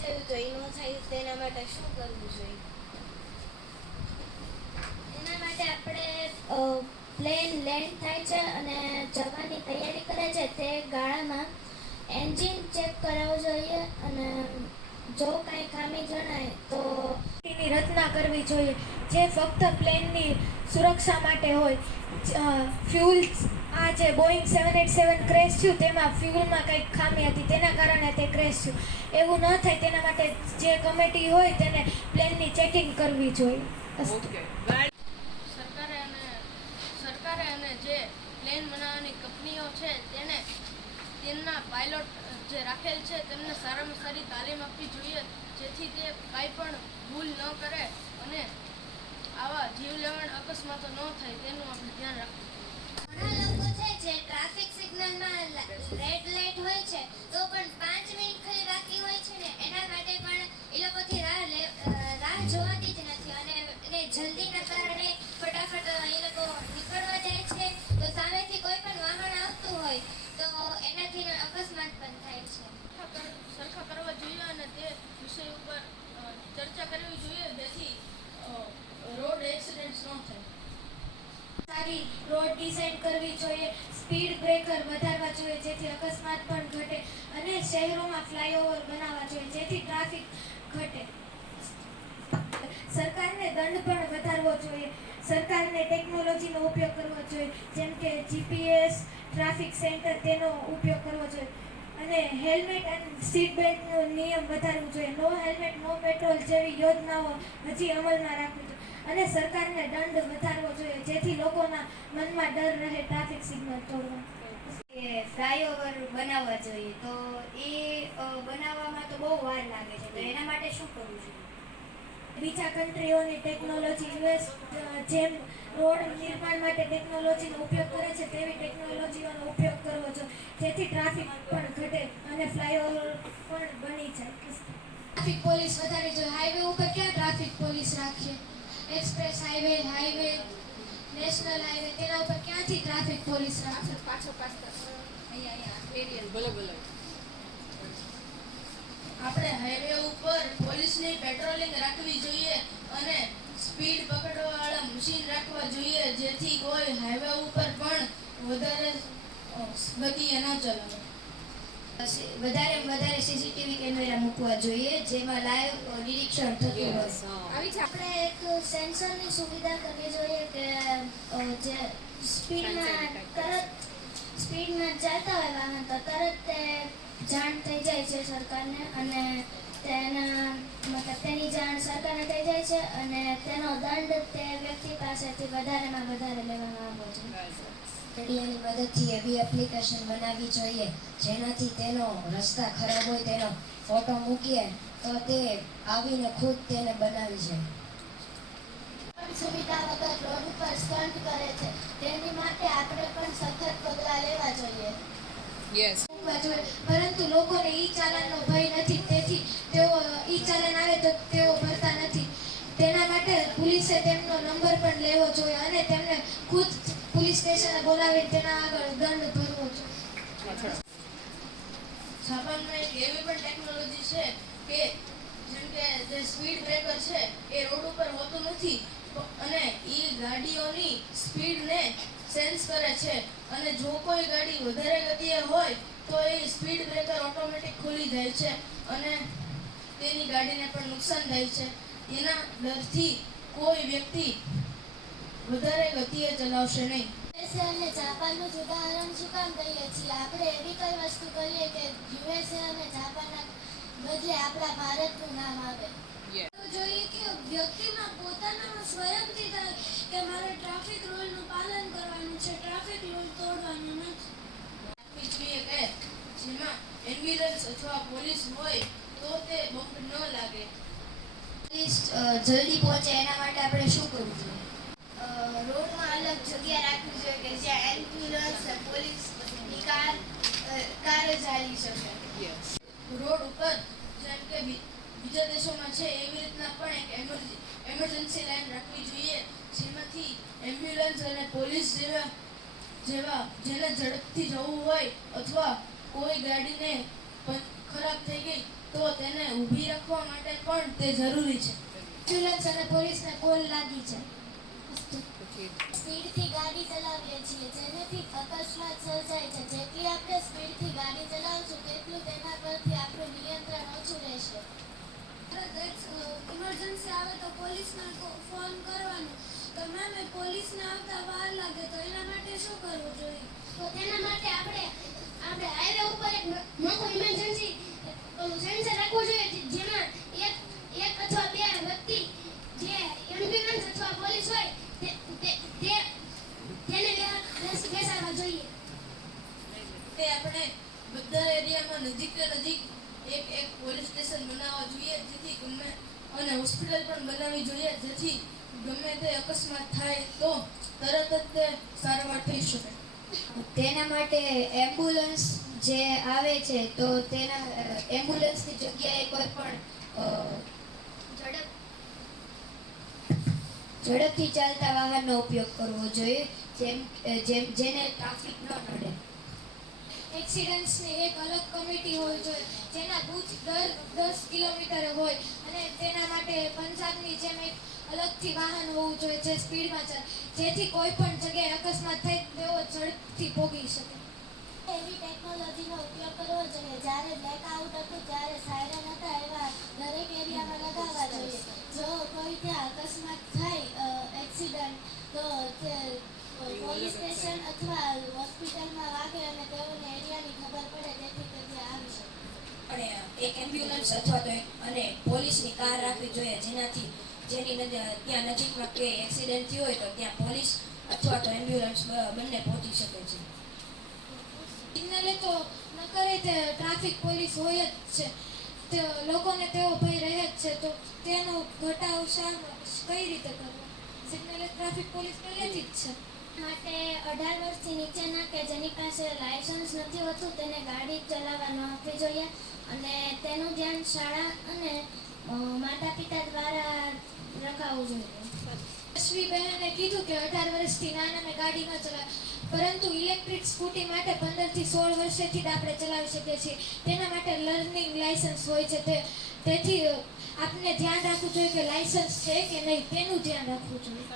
થયું તો એ ન થાય તેના માટે શું કરવું જોઈએ? એના માટે આપણે પ્લેન લેન્ડ થાય છે અને જવાની તૈયારી કરે છે તે ગાળામાં એન્જિન ચેક કરાવવું જોઈએ અને જો કાંઈ ખામી જણાય તો ની રચના કરવી જોઈએ જે ફક્ત પ્લેનની સુરક્ષા માટે હોય. ફ્યુલ આ જે બોઈંગ 787 ક્રેશ થયું તેમાં ફ્યુલમાં કંઈક ખામી હતી તેના કારણે તે ક્રેશ થયું. એવું ન થાય તેના માટે જે કમિટી હોય તેને પ્લેનની ચેકિંગ કરવી જોઈએ. સરકારે અને જે પ્લેન બનાવવાની કંપનીઓ છે તેમના પાયલોટ જે રાખેલ છે તેમને સારામાં સારી તાલીમ આપવી જોઈએ જેથી તે કાંઈ પણ ભૂલ ન કરે અને આવા જીવલેણ અકસ્માતો ન થાય તેનું આપણે ધ્યાન રાખવું. ઘણા લોકો છે જે ટ્રાફિક સિગ્નલમાં રેડ લાઇટ હોય છે તો પણ 5 મિનિટ ખાલી બાકી હોય છે ને એના માટે પણ એ લોકોથી રાહ જોવાતી જ નથી અને જલ્દીના કારણે ફટાફટ એ લોકો નીકળવા જાય છે તો સામેથી કોઈ પણ વાહન આવતું હોય તો એનાથી અકસ્માત પણ થાય છે. સરખા કરવા જોઈએ અને તે વિષય ઉપર ચર્ચા કરવી જોઈએ જેથી રોડ એક્સિડન્ટ્સ ન થાય. સારી રોડ ડિઝાઇન કરવી જોઈએ, સ્પીડ બ્રેકર વધારવા જોઈએ જેથી અકસ્માત પણ ઘટે અને શહેરોમાં ફ્લાયઓવર બનાવવા જોઈએ જેથી ટ્રાફિક ઘટે. સરકારને દંડ પણ વધારવો જોઈએ. સરકારને ટેકનોલોજીનો ઉપયોગ કરવો જોઈએ જેમ કે જીપીએસ, ટ્રાફિક સેન્ટર તેનો ઉપયોગ કરવો જોઈએ અને હેલ્મેટ અને સીટ બેલ્ટનો નિયમ વધારવો જોઈએ. નો હેલ્મેટ નો પેટ્રોલ જેવી યોજનાઓ હજી અમલમાં રાખવી જોઈએ અને સરકારને દંડ વધારવો જોઈએ જેથી લોકોના મનમાં ડર રહે ટ્રાફિક સિગ્નલ તોડવા. ફ્લાયઓવર બનાવવા જોઈએ તો એ બનાવવામાં તો બહુ વાર લાગે છે તો એના માટે શું કરવું જોઈએ? બીજા કન્ટ્રીઓની ટેકનોલોજી યુએસ જેમ રોડ નિર્માણ માટે ટેકનોલોજીનો ઉપયોગ કરે છે તેવી ટેકનોલોજીનો ઉપયોગ કરવો જોઈએ જેથી ટ્રાફિક પણ ઘટે અને ફ્લાયઓવર પણ બની જાય. ટ્રાફિક પોલીસ વધારે જોઈએ. હાઈવે ઉપર ક્યાં ટ્રાફિક પોલીસ રાખીએ? એક્સપ્રેસ હાઈવે, નેશનલ હાઈવે તેના ઉપર ક્યાંથી ટ્રાફિક પોલીસ રાખે? આપણે હાઈવે ઉપર પોલીસની પેટ્રોલિંગ રાખવી જોઈએ અને સ્પીડ પકડવાવાળા મશીન રાખવા જોઈએ જેથી કોઈ હાઈવે ઉપર પણ વધારે ગતિએ ન ચલાવે. વધારે સીસીટીવી કેમેરા મૂકવા જોઈએ જેમાં લાઈવ નિરીક્ષણ થતું હોય. આપણે એક સેન્સરની સુવિધા કરવી જોઈએ કે જે સ્પીડમાં ચાલતા હોય વાહન તો તરત તે જાણ થઈ જાય છે સરકારને અને તેની જાણ સરકારને થઈ જાય છે અને તેનો દંડ તે વ્યક્તિ પાસેથી વધારેમાં વધારે લેવામાં આવે છે. મીડિયાની મદદથી એવી એપ્લિકેશન બનાવવી જોઈએ જેનાથી તેનો રસ્તા ખરાબ હોય તેનો ફોટો મૂકીએ તો તે આવીને ખુદ તેને બનાવી જાય. સુવિધા વગર રોડ ઉપર સ્ટન્ટ કરે છે તેની માટે આપણે પણ સખત પગલાં લેવા જોઈએ. પરંતુ લોકોને ઈ ચાલાનનો ભય નથી તેથી તેઓ ઈ ચાલાન આવે તો તેઓ ભરતા નથી. તેના માટે પોલીસે તેમનો નંબર પણ લેવો જોઈએ અને તેમને ખુદ પોલીસ સ્ટેશને બોલાવી તેના આગળ દંડ ભરવો જોઈએ. જાપાનમાં એક એવી પણ ટેકનોલોજી છે કે જેમ કે જે સ્પીડ બ્રેકર છે એ રોડ ઉપર હોતું નથી અને એ ગાડીઓની સ્પીડને સેન્સ કરે છે અને જો કોઈ ગાડી વધારે ગતિએ હોય તો એ સ્પીડ બ્રેકર ઓટોમેટિક ખુલી જાય છે અને તેની ગાડીને પણ નુકસાન થાય છે. એના ડરથી કોઈ વ્યક્તિ વધારે ગતિએ ચલાવશે નહીં. યુએસએ અને જાપાનનું જ ઉદાહરણ શું કામ કહીએ છીએ? આપણે એવી કઈ વસ્તુ કરીએ કે યુએસએ અને જાપાનના બદલે આપણા ભારતનું નામ આવે. જોઈએ કે વ્યક્તિમાં પોતાના સ્વયંથી થાય કે મારે ટ્રાફિક રૂલનું પાલન કરવાનું છે, ટ્રાફિક રૂલ તોડવાનું નથી. જોઈએ કે જેમાં એમ્બ્યુલન્સ અથવા પોલીસ હોય તો તે બમ્પ ન લાગે. પોલીસ જલ્દી પહોંચે એના માટે આપણે શું કરવું જોઈએ? રોડમાં અલગ જગ્યા રાખવી જોઈએ કે જ્યાં એમ્બ્યુલન્સ પોલીસની કાર જ ચાલી શકે. રોડ ઉપર જેમ કે બીજા દેશોમાં છે એવી રીતના પણ એક એમરજન્સી લાઈન રાખવી જોઈએ જેમાંથી એમ્બ્યુલન્સ અને પોલીસ જેવા જેને ઝડપથી જવું હોય અથવા કોઈ ગાડીને ખરાબ થઈ ગઈ તો તેને ઊભી રાખવા માટે પણ તે જરૂરી છે. એમ્બ્યુલન્સ અને પોલીસને કોલ લાગી છે. સ્પીડથી ગાડી ચલાવીએ છીએ જેનાથી અકસ્માત સર્જાય છે. જેટલી આપણે સ્પીડથી ગાડી ચલાવશું તેટલું તેના પરથી આપણું નિયંત્રણ ઓછું રહેશે. ઇમરજન્સી આવે તો પોલીસને ફોન કરવાનો. તો મેમ પોલીસને આવતા વાર લાગે તો એના માટે શું કરવું જોઈએ? તો તેના માટે આપણે હાઈવે ઉપર એક મોટું ઇમરજન્સી સેન્સર રાખવું જોઈએ જેમાં એક અથવા બે વ્યક્તિ જે એમ્બ્યુલન્સ અથવા પોલીસ હોય તેને બેસાડવા જોઈએ. તે આપણે બધા એરિયામાં નજીક એક પોલીસ સ્ટેશન બનાવવા જોઈએ જેથી ગમે અને હોસ્પિટલ પણ બનાવવી જોઈએ જેથી ગમે તે અકસ્માત થાય તો તરત જ તે સારવાર થઈ શકે. તેના માટે એમ્બ્યુલન્સ જે આવે છે તો તેના એમ્બ્યુલન્સની જગ્યાએ કોઈ પણ ઝડપથી ચાલતા વાહનનો ઉપયોગ કરવો જોઈએ જેને ટ્રાફિક ન નડે. એક્સિડન્ટ્સની એક અલગ કમિટી હોવી જોઈએ જેના બૂથ દર 10 કિલોમીટરે હોય અને તેના માટે પંજાબની જેમ એક અલગથી વાહન હોવું જોઈએ જે સ્પીડમાં ચાલે જેથી કોઈ પણ જગ્યાએ અકસ્માત થાય તેઓ ઝડપથી પહોંચી શકે. એવી ટેકનોલોજીનો ઉપયોગ કરવો જોઈએ. જ્યારે બ્લેકઆઉટ હતું ત્યારે સાયરન હતા એવા દરેક એરિયામાં લગાવવા જોઈએ. જો કોઈ ત્યાં અકસ્માત થાય એક્સિડન્ટ તો તે પોલીસ સ્ટેશન અથવા હોસ્પિટલમાં વાગે અને તેઓને એરિયાની ખબર પડે તેથી તે ત્યાં આવી શકે. અને એક એમ્બ્યુલન્સ અથવા તો અને પોલીસની કાર રાખવી જોઈએ જેની ત્યાં નજીકમાં કે એક્સિડન્ટ થયો હોય તો ત્યાં પોલીસ અથવા તો એમ્બ્યુલન્સ બંને પહોંચી શકે છે. સિગ્નલે તો ન કરે તે ટ્રાફિક પોલીસ હોય જ છે. તે લોકોને તેવો ભય રહે જ છે તો તેનો ઘટાવ કઈ રીતે કરવો? સિગ્નલે ટ્રાફિક પોલીસ પહેલેથી જ છે. માટે 18 વર્ષથી નીચેના કે જેની પાસે લાયસન્સ નથી હોતું તેને ગાડી ચલાવવા ન આપવી જોઈએ અને તેનું ધ્યાન શાળા અને માતા પિતા દ્વારા રખાવવું જોઈએ. અશ્વીબહેને કીધું કે 18 વર્ષથી નાનાને ગાડી ન ચલાવે પરંતુ ઇલેક્ટ્રિક સ્કૂટી માટે 15 થી 16 વર્ષેથી જ આપણે ચલાવી શકીએ છીએ. તેના માટે લર્નિંગ લાયસન્સ હોય છે તેથી આપણે ધ્યાન રાખવું જોઈએ કે લાયસન્સ છે કે નહીં તેનું ધ્યાન રાખવું જોઈએ.